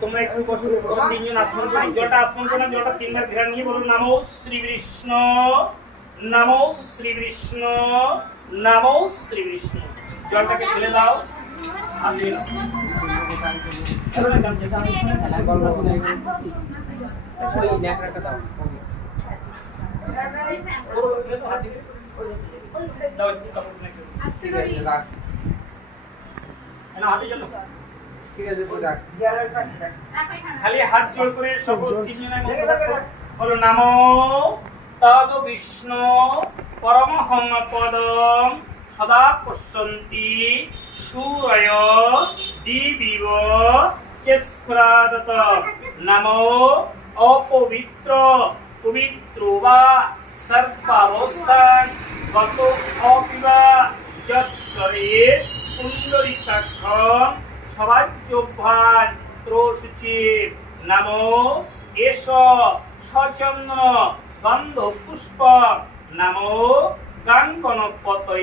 তোমরা একটু বসো, তিনজন আসমান করি, জলটা আসমান করো, জলটা তিনবার ঘেরা নিয়ে বলো নমো শ্রী বিষ্ণু, নমো শ্রী বিষ্ণু, নমো শ্রী বিষ্ণু। জলটাকে ঢেলে দাও, আর দিয়ে দাও। দাও একটু কাপড় নাকি না হাতে জন্য ঠিক আছে তো রাখ। খালি হাত জোড় করে সকল তিনজনের মধ্যে বলো নমো তদ বিষ্ণু পরমহং পদম সদা পশ্যন্তি সূরয় দিবিব চেস্প্রাদত নমো অপবিত্র পবিত্র বা সর্বাবস্থান গত অপিবা যশ্বরে পুণ্ডরিকাক্ষম সবাজ্যোভান ত্রশুচি নমো এষ সচন্দ্র গন্ধ পুষ্প নমো গাঙ্গনপতয়ে।